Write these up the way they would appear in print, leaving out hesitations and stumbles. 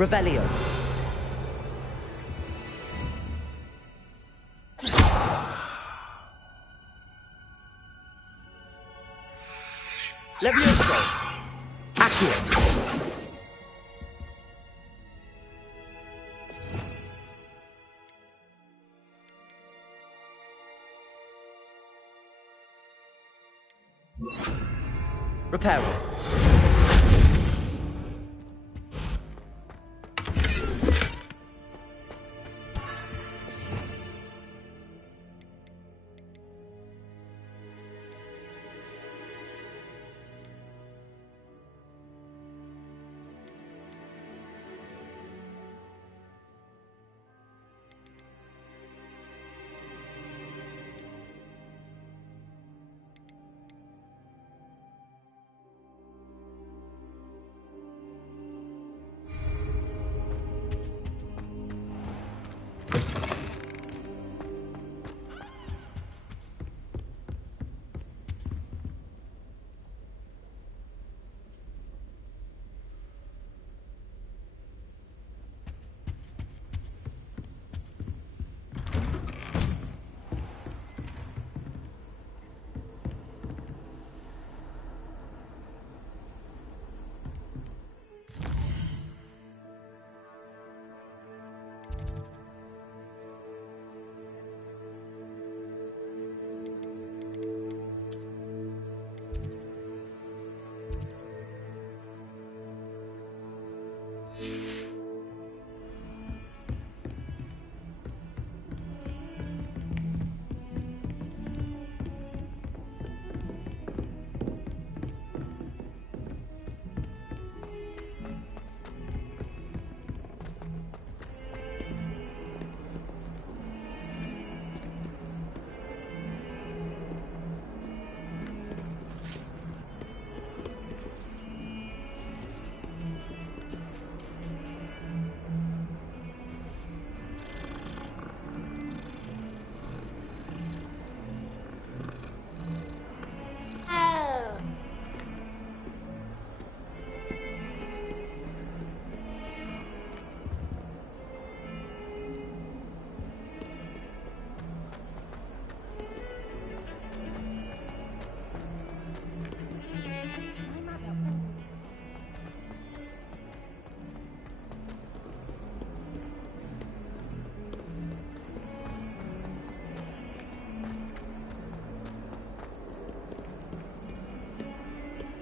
Revelio. Levioso. Accio. Reparo.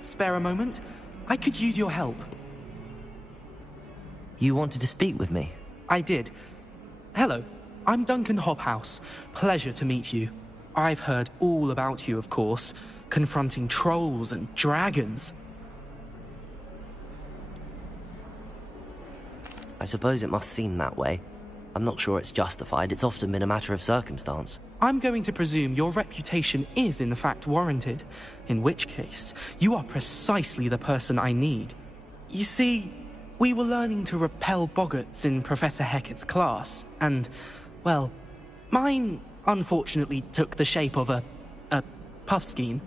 Spare a moment? I could use your help. You wanted to speak with me? I did. Hello, I'm Duncan Hobhouse. Pleasure to meet you. I've heard all about you, of course, confronting trolls and dragons. I suppose it must seem that way. I'm not sure it's justified. It's often been a matter of circumstance. I'm going to presume your reputation is in fact warranted, in which case, you are precisely the person I need. You see, we were learning to repel boggarts in Professor Hecat's class, and, well, mine unfortunately took the shape of a puffskein.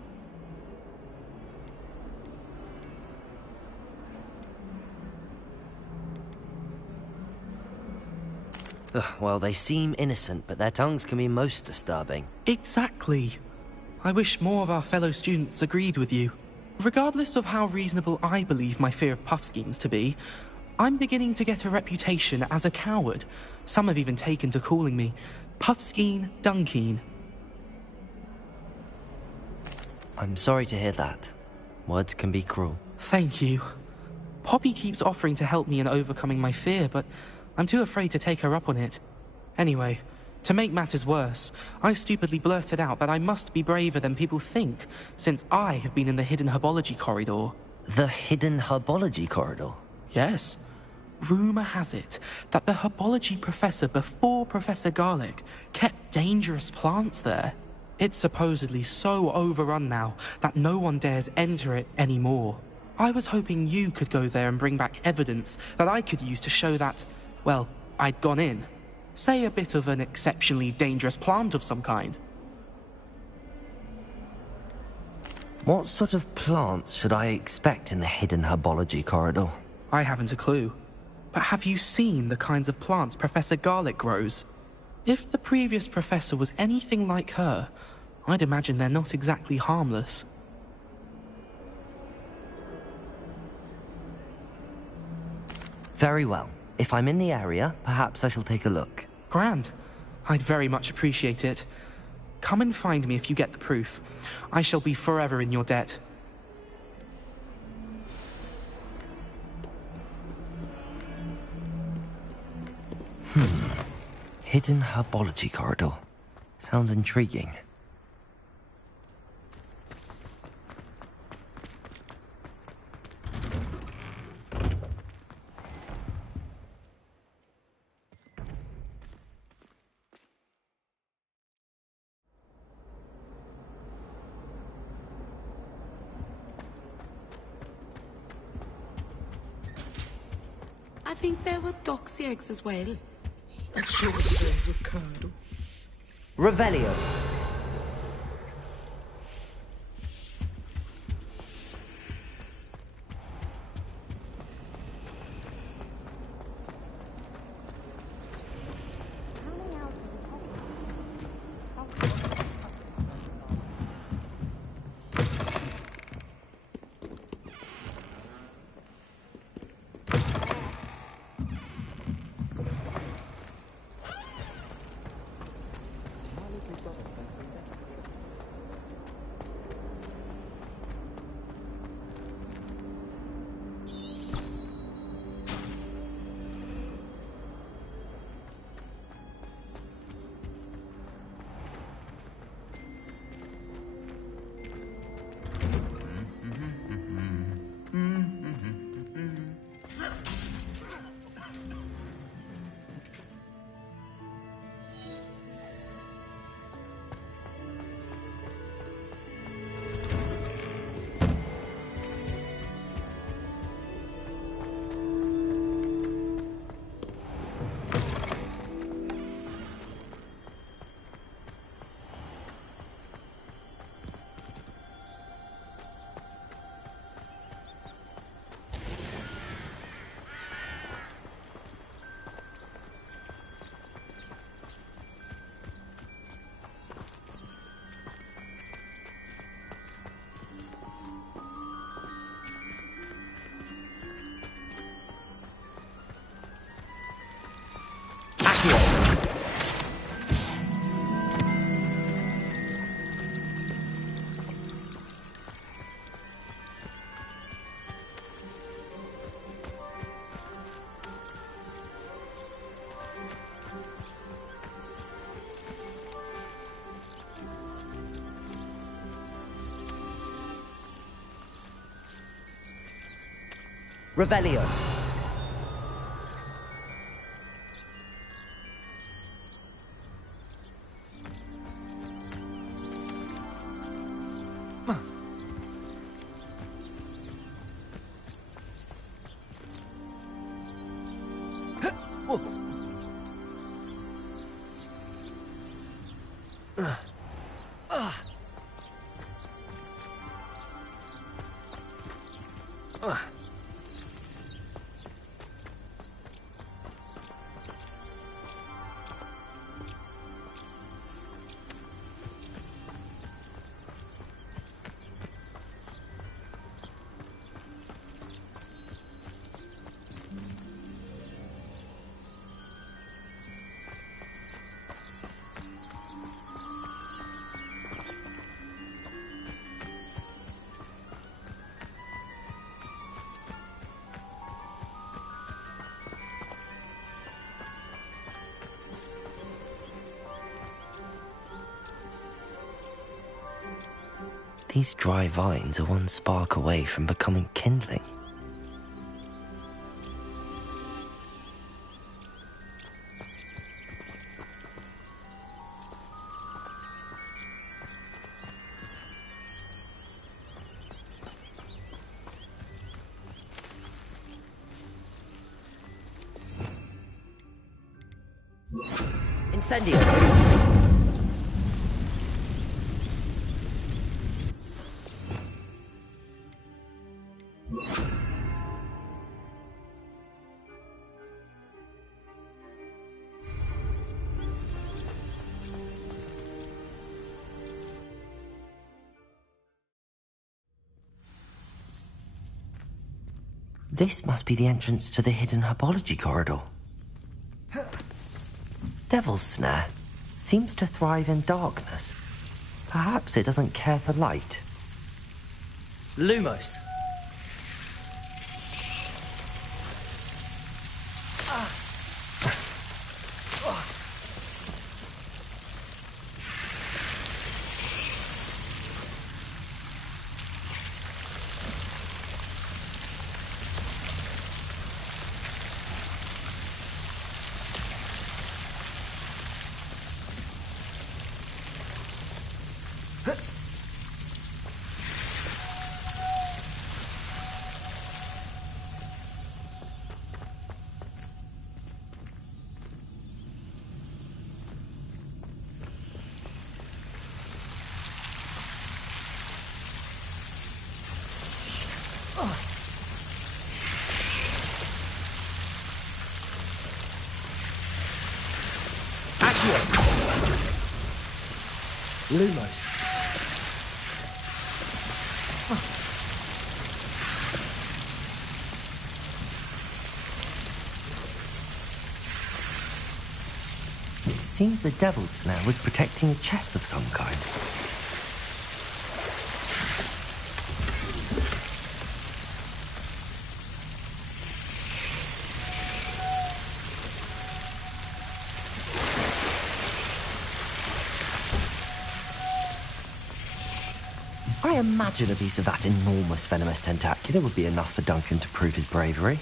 Well, they seem innocent, but their tongues can be most disturbing. Exactly. I wish more of our fellow students agreed with you. Regardless of how reasonable I believe my fear of puffskeins to be, I'm beginning to get a reputation as a coward. Some have even taken to calling me Puffskeen Dunkeen. I'm sorry to hear that. Words can be cruel. Thank you. Poppy keeps offering to help me in overcoming my fear, but I'm too afraid to take her up on it. Anyway, to make matters worse, I stupidly blurted out that I must be braver than people think, since I have been in the hidden herbology corridor. The hidden herbology corridor? Yes. Rumour has it that the herbology professor before Professor Garlic kept dangerous plants there. It's supposedly so overrun now that no one dares enter it anymore. I was hoping you could go there and bring back evidence that I could use to show that, well, I'd gone in. Say a bit of an exceptionally dangerous plant of some kind. What sort of plants should I expect in the hidden herbology corridor? I haven't a clue. but have you seen the kinds of plants Professor Garlick grows? If the previous professor was anything like her, I'd imagine they're not exactly harmless. Very well. If I'm in the area, perhaps I shall take a look. Grand. I'd very much appreciate it. Come and find me if you get the proof. I shall be forever in your debt. Hidden herbology corridor. Sounds intriguing. I think there were doxy eggs as well. And surely there's a curdle. Revelio. Revelio. These dry vines are one spark away from becoming kindling. Incendio! This must be the entrance to the hidden herbology corridor. Devil's Snare seems to thrive in darkness. Perhaps it doesn't care for light. Lumos. Lumos. It seems the Devil's Snare was protecting a chest of some kind. I imagine a piece of that enormous venomous tentacular would be enough for Duncan to prove his bravery.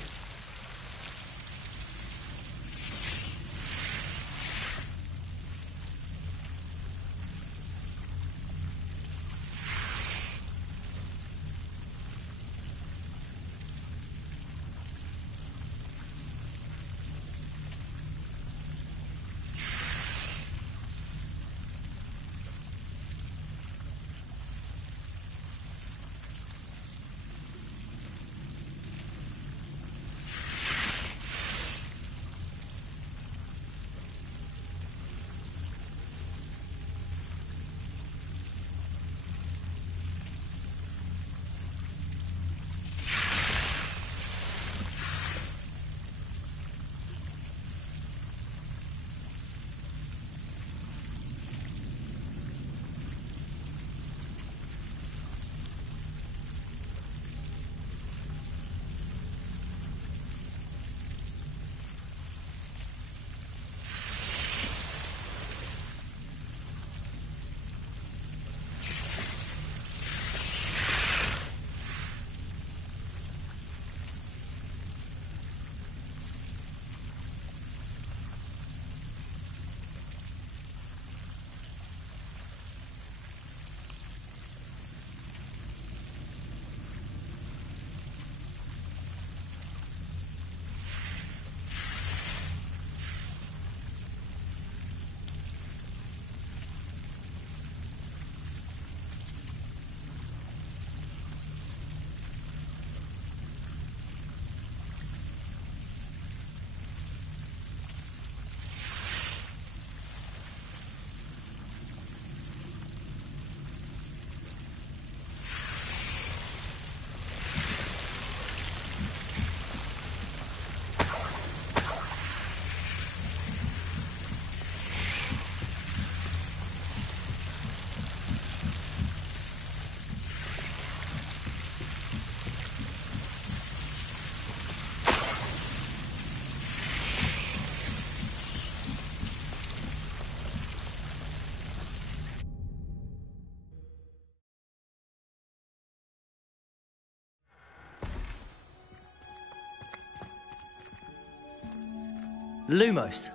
Lumos.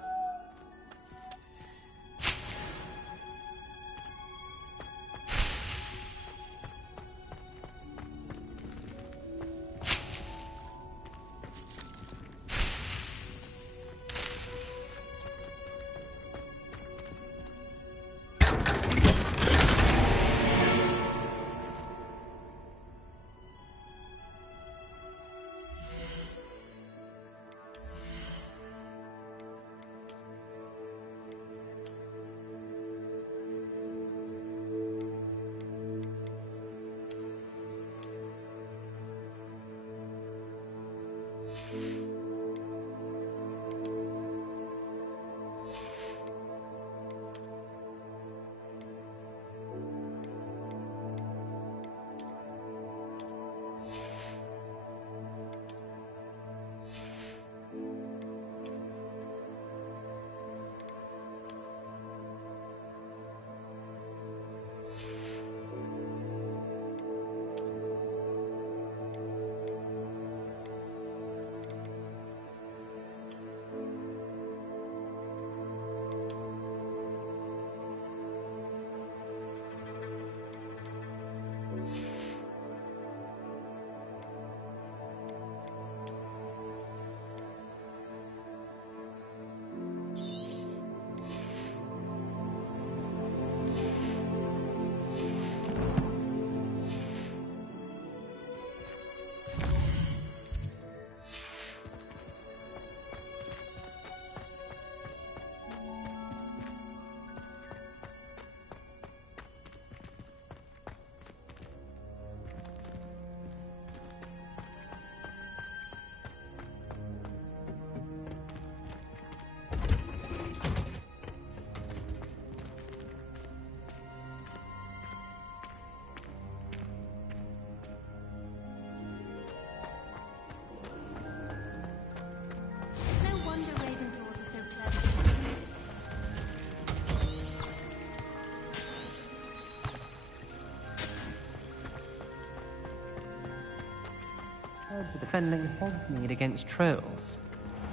The defending Hogsmeade against trolls.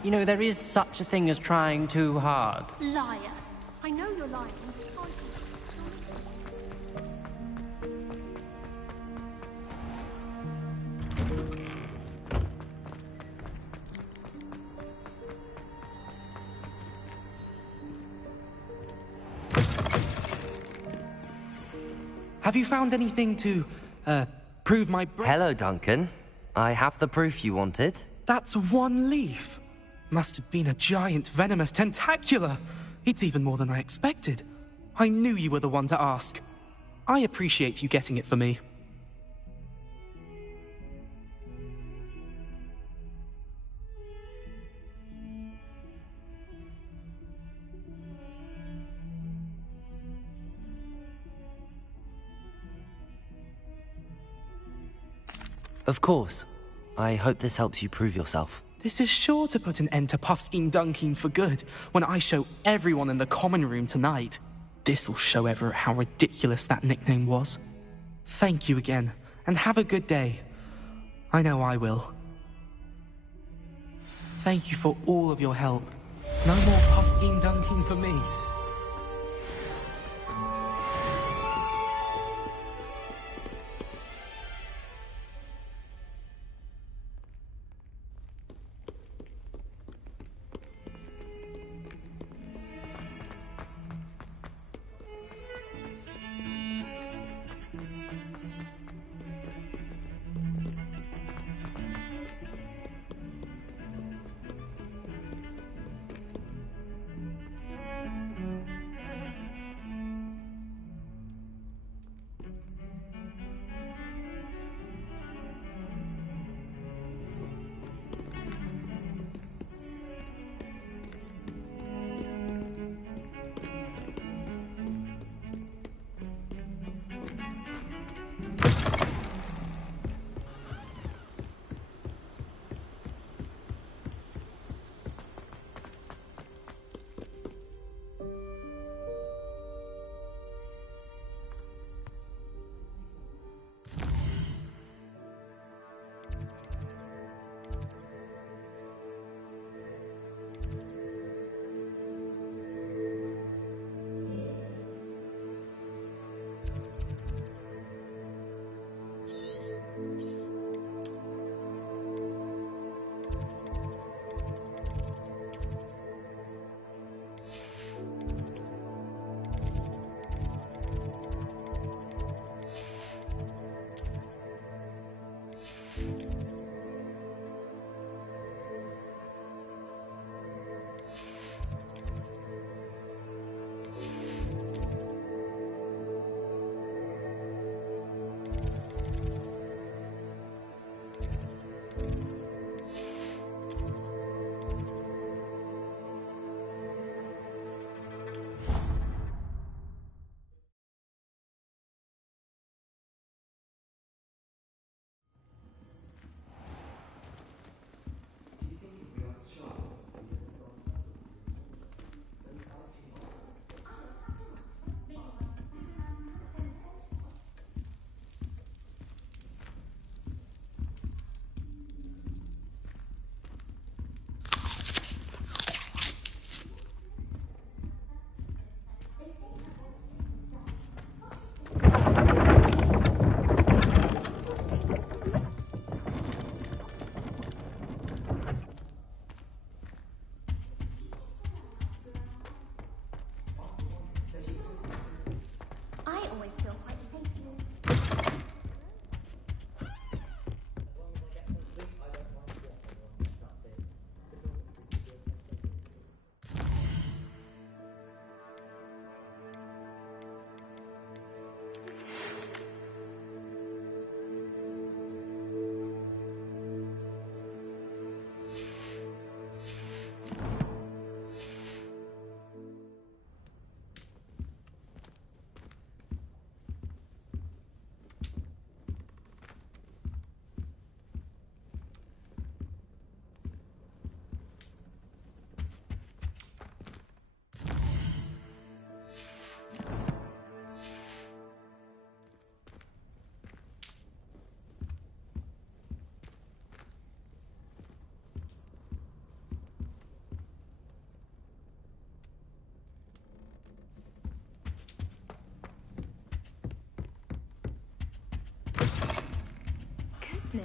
You know, there is such a thing as trying too hard. Liar. I know you're lying. Have you found anything to, prove my Hello, Duncan. I have the proof you wanted. That's one leaf. Must have been a giant venomous tentacula. It's even more than I expected. I knew you were the one to ask. I appreciate you getting it for me. Of course. I hope this helps you prove yourself. This is sure to put an end to Puffskein Dunkin for good when I show everyone in the common room tonight. This'll show Everett how ridiculous that nickname was. Thank you again, and have a good day. I know I will. Thank you for all of your help. No more Puffskein Dunkin for me.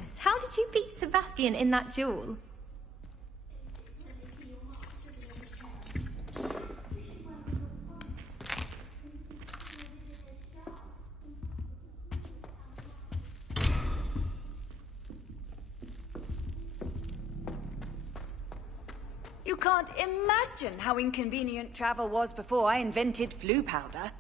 Goodness, how did you beat Sebastian in that duel? You can't imagine how inconvenient travel was before I invented flu powder.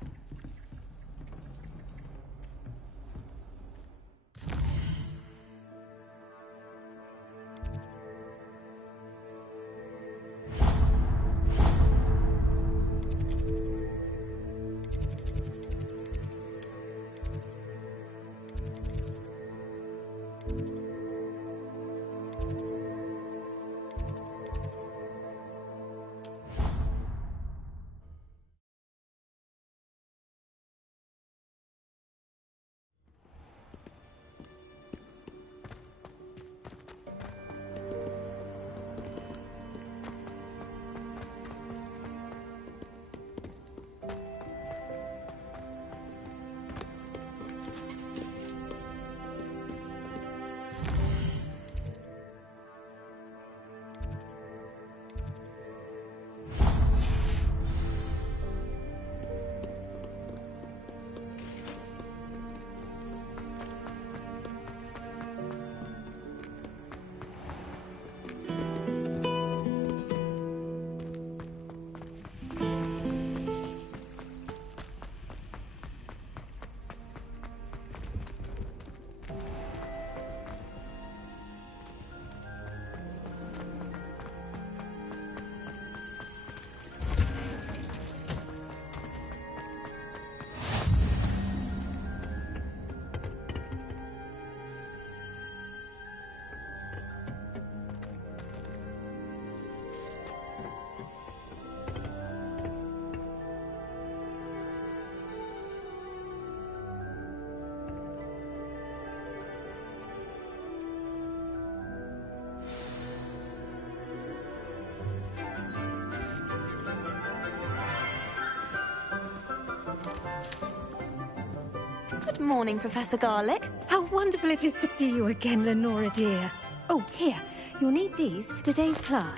Good morning, Professor Garlic. How wonderful it is to see you again, Lenora dear. Oh, here. You'll need these for today's class.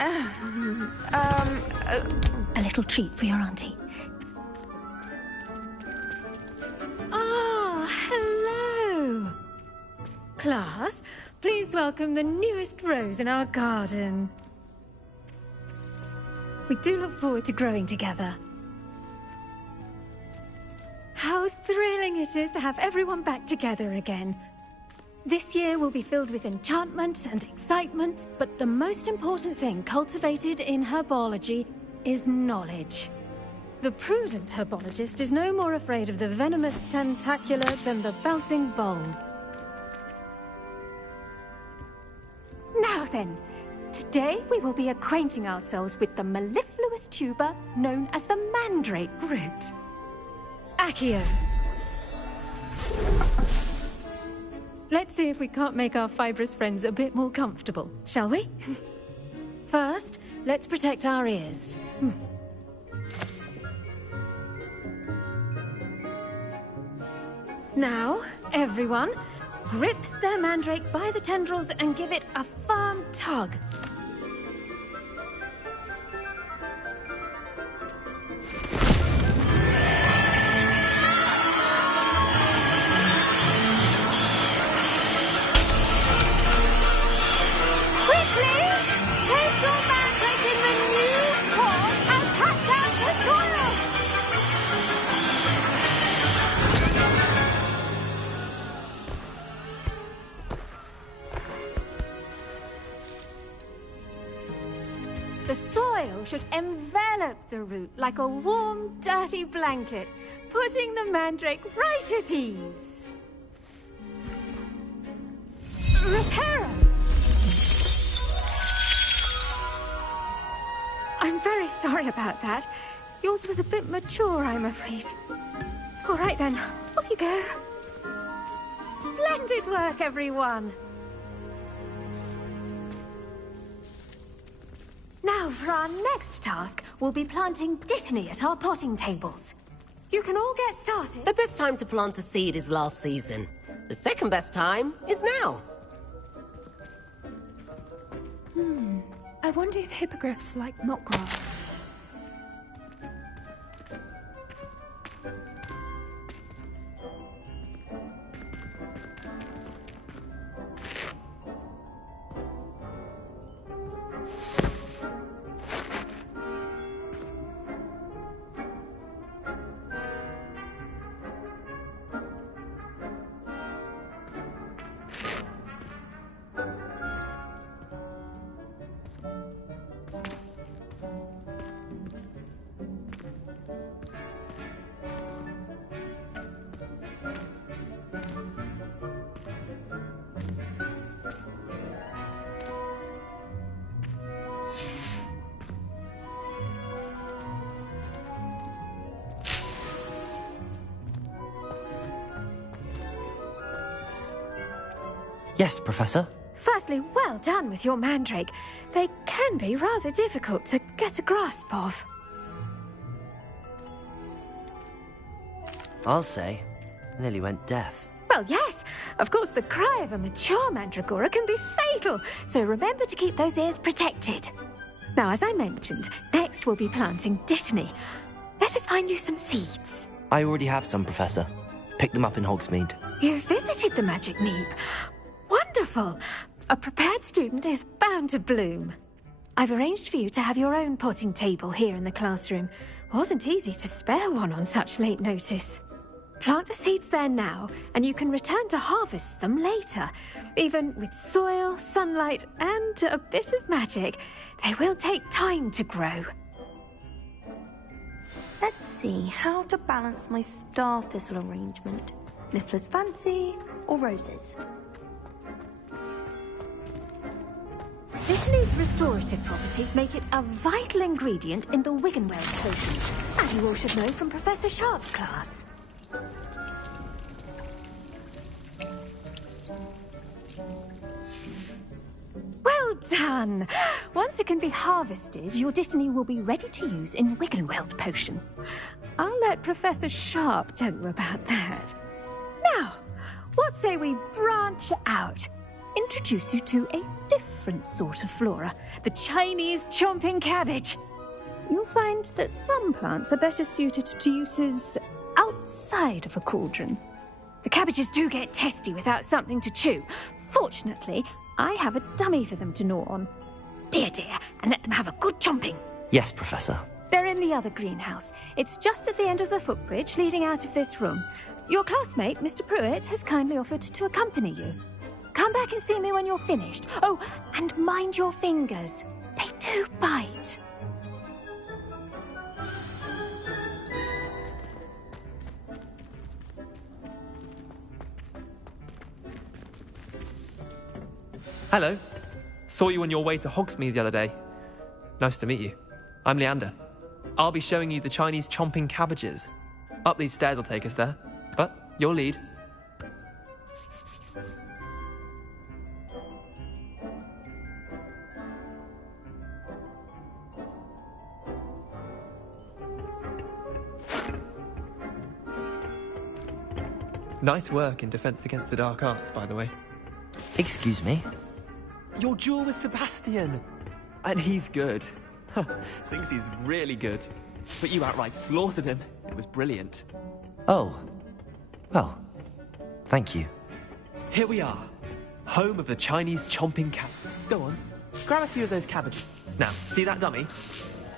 A little treat for your auntie. Ah, hello. Class, please welcome the newest rose in our garden. We do look forward to growing together. How thrilling it is to have everyone back together again. This year will be filled with enchantment and excitement, but the most important thing cultivated in herbology is knowledge. The prudent herbologist is no more afraid of the venomous tentacular than the bouncing bulb. Now then, today we will be acquainting ourselves with the mellifluous tuber known as the mandrake root. Accio. Let's see if we can't make our fibrous friends a bit more comfortable, shall we? First, let's protect our ears. Now, everyone, grip their mandrake by the tendrils and give it a firm tug. The soil should envelop the root like a warm, dirty blanket, putting the mandrake right at ease. Reparo! I'm very sorry about that. Yours was a bit mature, I'm afraid. All right then, off you go. Splendid work, everyone! Now, for our next task, we'll be planting Dittany at our potting tables. You can all get started. The best time to plant a seed is last season. The second best time is now. I wonder if hippogriffs like knotgrass. Yes, Professor. Firstly, well done with your mandrake. They can be rather difficult to get a grasp of. I'll say. Nearly went deaf. Well, yes. Of course, the cry of a mature mandragora can be fatal, so remember to keep those ears protected. Now, as I mentioned, next we'll be planting dittany. Let us find you some seeds. I already have some, Professor. Picked them up in Hogsmeade. You visited the Magic Neep. Wonderful! A prepared student is bound to bloom. I've arranged for you to have your own potting table here in the classroom. Wasn't easy to spare one on such late notice. Plant the seeds there now, and you can return to harvest them later. Even with soil, sunlight, and a bit of magic, they will take time to grow. Let's see how to balance my star thistle arrangement. Niffler's Fancy or roses? Dittany's restorative properties make it a vital ingredient in the Wiggenweld potion, as you all should know from Professor Sharp's class. Well done! Once it can be harvested, your Dittany will be ready to use in Wiggenweld potion. I'll let Professor Sharp tell you about that. Now, what say we branch out? Introduce you to a different sort of flora, the Chinese chomping cabbage. You'll find that some plants are better suited to uses outside of a cauldron. The cabbages do get testy without something to chew. Fortunately, I have a dummy for them to gnaw on. Be a dear and let them have a good chomping. Yes, Professor. They're in the other greenhouse. It's just at the end of the footbridge leading out of this room. Your classmate, Mr. Pruitt, has kindly offered to accompany you. Come back and see me when you're finished. Oh, and mind your fingers. They do bite. Hello. Saw you on your way to Hogsmeade the other day. Nice to meet you. I'm Leander. I'll be showing you the Chinese chomping cabbages. Up these stairs will take us there, but your lead. Nice work in Defense Against the Dark Arts, by the way. Excuse me? Your duel with Sebastian! And he's good. Thinks he's really good. But you outright slaughtered him. It was brilliant. Oh. Well, thank you. Here we are. Home of the Chinese chomping cab. Go on. Grab a few of those cabbages. Now, see that dummy?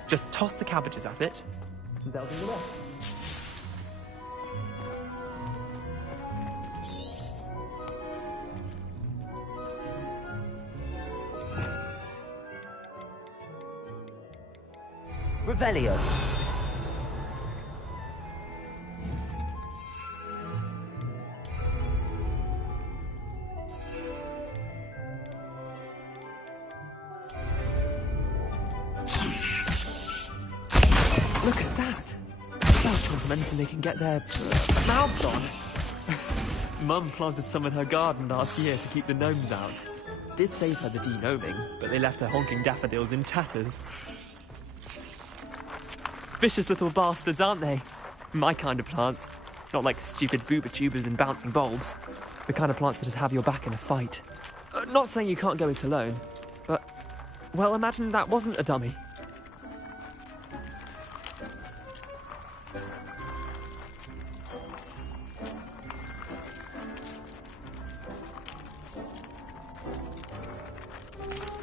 Just toss the cabbages at it. And they'll do the rest. Revelio. Look at that! They'll chomp anything they can get their mouths on. Mum planted some in her garden last year to keep the gnomes out. Did save her the de-gnoming, but they left her honking daffodils in tatters. Vicious little bastards, aren't they? My kind of plants. Not like stupid booba tubers and bouncing bulbs. The kind of plants that'd have your back in a fight. Not saying you can't go it alone, but Well, imagine that wasn't a dummy.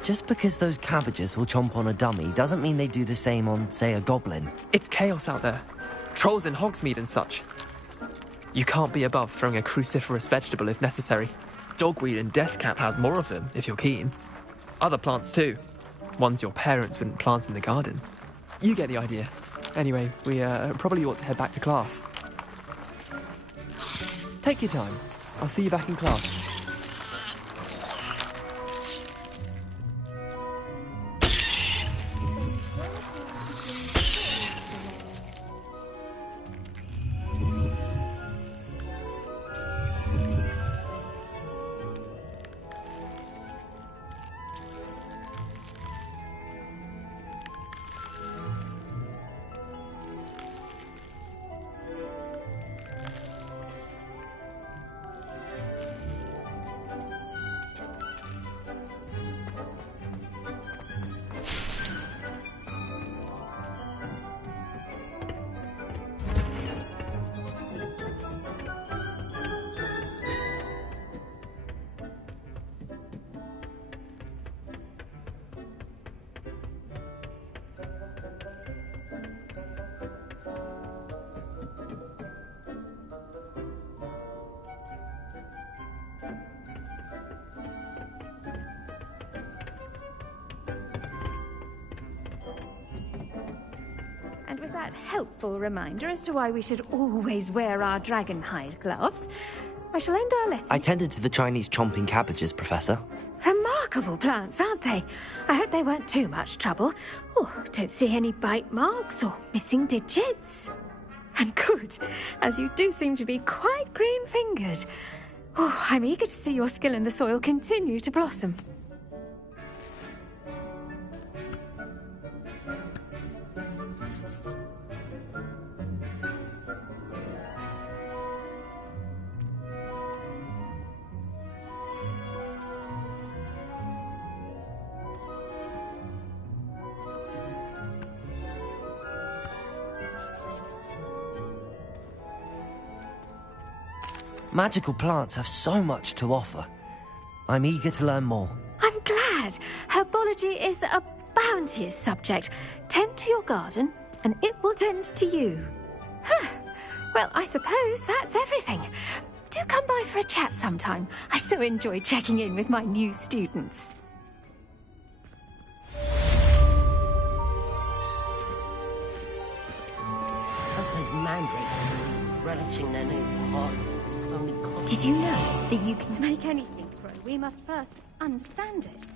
Just because those cabbages will chomp on a dummy doesn't mean they do the same on, say, a goblin. It's chaos out there. Trolls in Hogsmeade and such. You can't be above throwing a cruciferous vegetable if necessary. Dogweed and deathcap has more of them, if you're keen. Other plants too. Ones your parents wouldn't plant in the garden. You get the idea. Anyway, we probably ought to head back to class. Take your time. I'll see you back in class. And with that helpful reminder as to why we should always wear our dragon hide gloves, I shall end our lesson. I tended to the Chinese chomping cabbages, Professor. Remarkable plants, aren't they? I hope they weren't too much trouble. Oh, don't see any bite marks or missing digits. And good, as you do seem to be quite green-fingered. Oh, I'm eager to see your skill in the soil continue to blossom. Magical plants have so much to offer. I'm eager to learn more. I'm glad. Herbology is a bounteous subject. Tend to your garden, and it will tend to you. Huh. Well, I suppose that's everything. Do come by for a chat sometime. I so enjoy checking in with my new students. Hope those mandrakes are really relishing their new pods. Did you know that you can make anything grow? We must first understand it.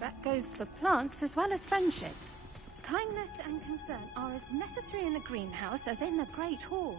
That goes for plants as well as friendships. Kindness and concern are as necessary in the greenhouse as in the Great Hall.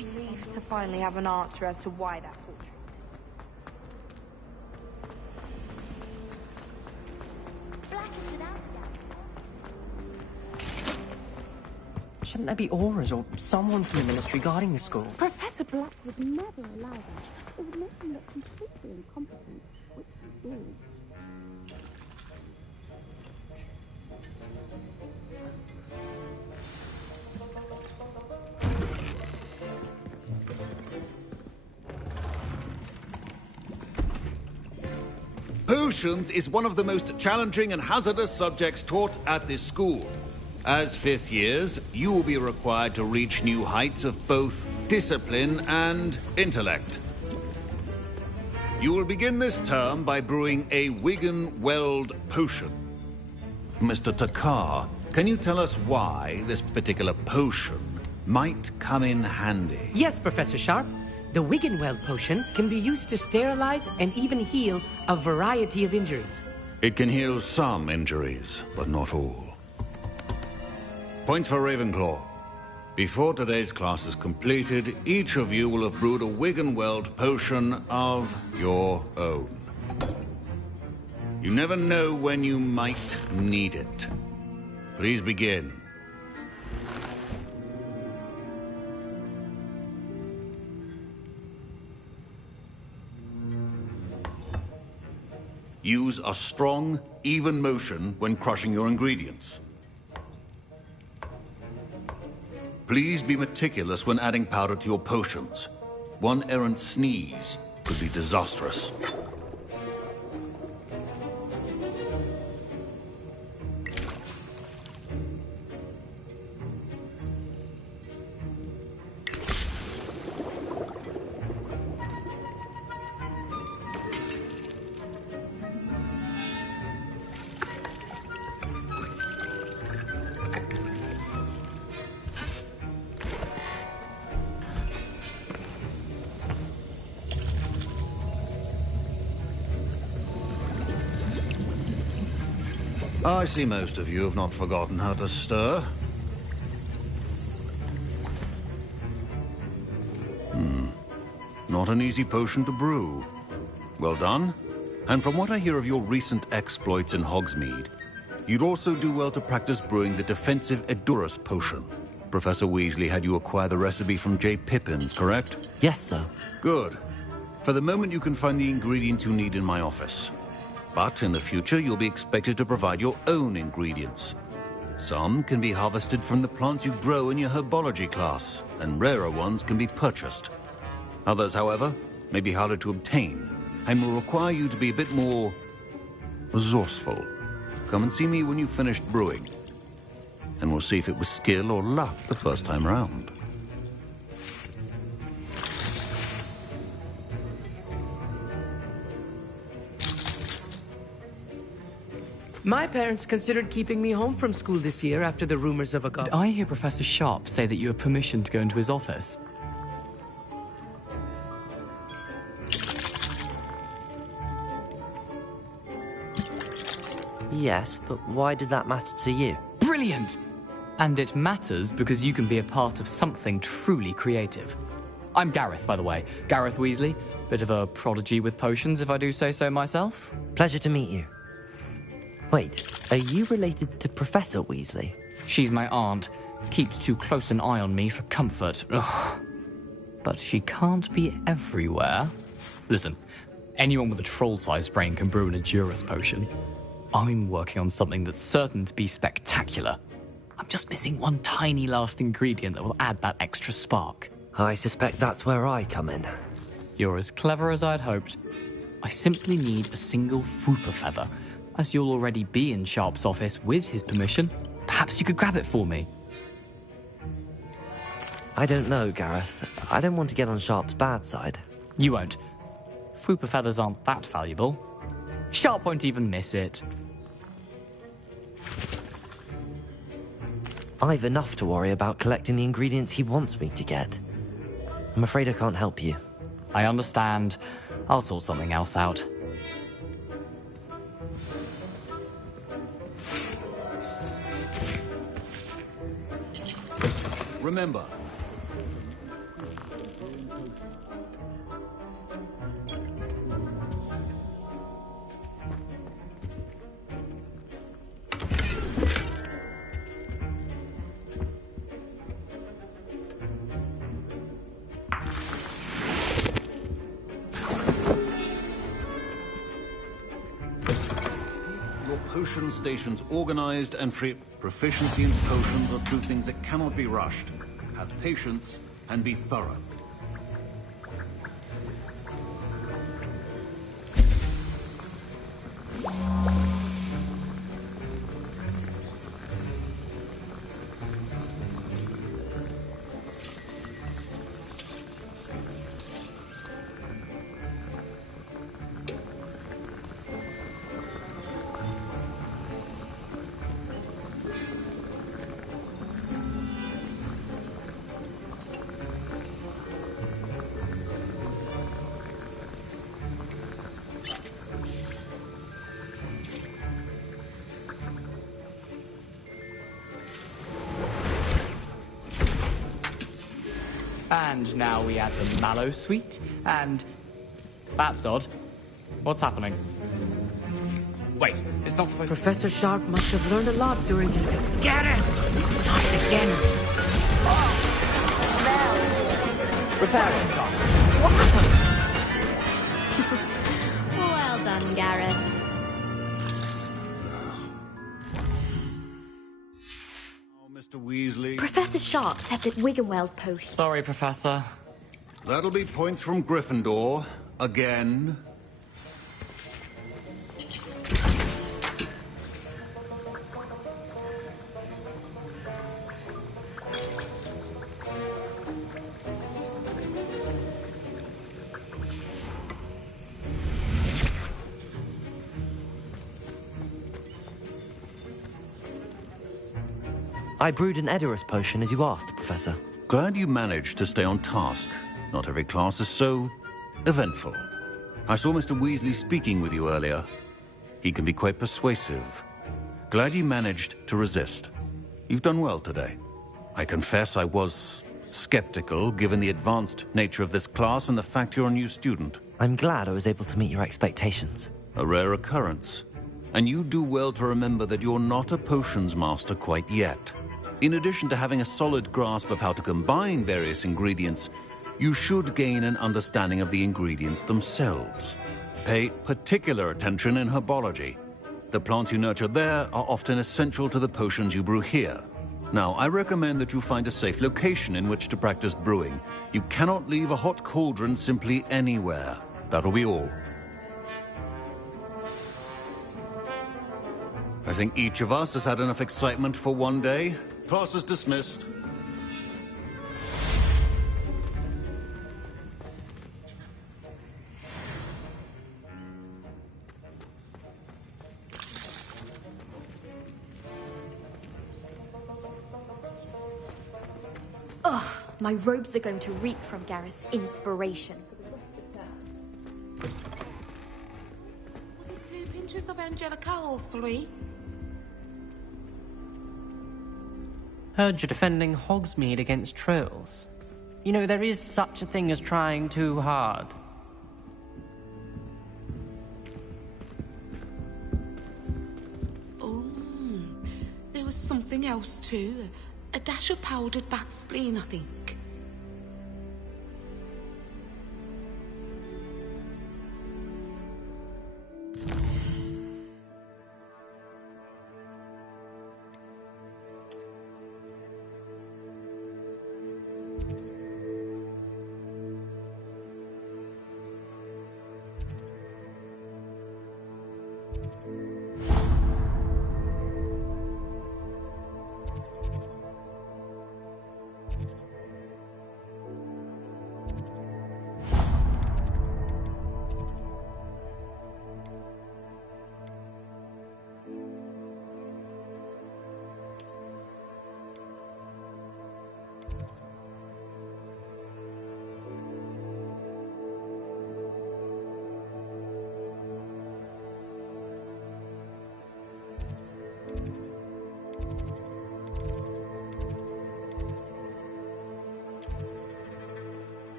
I need to finally have an answer as to why that portrait. Shouldn't there be auras or someone from the ministry guarding the school? Professor Black would never allow that. It would make him look completely incompetent, which he is. Potions is one of the most challenging and hazardous subjects taught at this school. As fifth years, you will be required to reach new heights of both discipline and intellect. You will begin this term by brewing a Wigan-Weld potion. Mr. Takar, can you tell us why this particular potion might come in handy? Yes, Professor Sharp. The Wigan-Weld potion can be used to sterilize and even heal a variety of injuries. It can heal some injuries, but not all. Points for Ravenclaw. Before today's class is completed, each of you will have brewed a Wigan-Weld potion of your own. You never know when you might need it. Please begin. Use a strong, even motion when crushing your ingredients. Please be meticulous when adding powder to your potions. One errant sneeze could be disastrous. I see most of you have not forgotten how to stir. Not an easy potion to brew. Well done. And from what I hear of your recent exploits in Hogsmeade, you'd also do well to practice brewing the defensive Edurus potion. Professor Weasley had you acquire the recipe from J. Pippins, correct? Yes, sir. Good. For the moment, you can find the ingredients you need in my office. But in the future, you'll be expected to provide your own ingredients. Some can be harvested from the plants you grow in your herbology class, and rarer ones can be purchased. Others, however, may be harder to obtain, and will require you to be a bit more resourceful. Come and see me when you've finished brewing, and we'll see if it was skill or luck the first time round. My parents considered keeping me home from school this year after the rumors of a Did I hear Professor Sharp say that you have permission to go into his office? Yes, but why does that matter to you? Brilliant! And it matters because you can be a part of something truly creative. I'm Gareth, by the way. Gareth Weasley. Bit of a prodigy with potions, if I do say so myself. Pleasure to meet you. Wait, are you related to Professor Weasley? She's my aunt. Keeps too close an eye on me for comfort. Ugh. But she can't be everywhere. Listen, anyone with a troll-sized brain can brew an Endurance potion. I'm working on something that's certain to be spectacular. I'm just missing one tiny last ingredient that will add that extra spark. I suspect that's where I come in. You're as clever as I'd hoped. I simply need a single Fwooper feather. As you'll already be in Sharp's office with his permission, perhaps you could grab it for me. I don't know, Gareth. I don't want to get on Sharp's bad side. You won't. Fwooper feathers aren't that valuable. Sharp won't even miss it. I've enough to worry about collecting the ingredients he wants me to get. I'm afraid I can't help you. I understand. I'll sort something else out. Remember, potion stations organized and free. Proficiency in potions are two things that cannot be rushed. Have patience and be thorough. And now we add the mallow sweet, and... That's odd. What's happening? Wait, it's not supposed to... Professor Sharp must have learned a lot during his... Get it! Not again! Repair it. What happened? Well done, Gareth. Mr. Weasley. Professor Sharp said that Wiggenweld potion... Sorry, Professor. That'll be points from Gryffindor. Again. I brewed an Edurus potion as you asked, Professor. Glad you managed to stay on task. Not every class is so eventful. I saw Mr. Weasley speaking with you earlier. He can be quite persuasive. Glad you managed to resist. You've done well today. I confess I was skeptical, given the advanced nature of this class and the fact you're a new student. I'm glad I was able to meet your expectations. A rare occurrence. And you do well to remember that you're not a potions master quite yet. In addition to having a solid grasp of how to combine various ingredients, you should gain an understanding of the ingredients themselves. Pay particular attention in herbology. The plants you nurture there are often essential to the potions you brew here. Now, I recommend that you find a safe location in which to practice brewing. You cannot leave a hot cauldron simply anywhere. That'll be all. I think each of us has had enough excitement for one day. Class is dismissed. Ugh, my robes are going to reek from Gareth's inspiration. Was it 2 pinches of Angelica or 3? Heard you're defending Hogsmeade against trolls. You know, there is such a thing as trying too hard. Oh, there was something else too. A dash of powdered bat spleen, I think.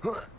Huh.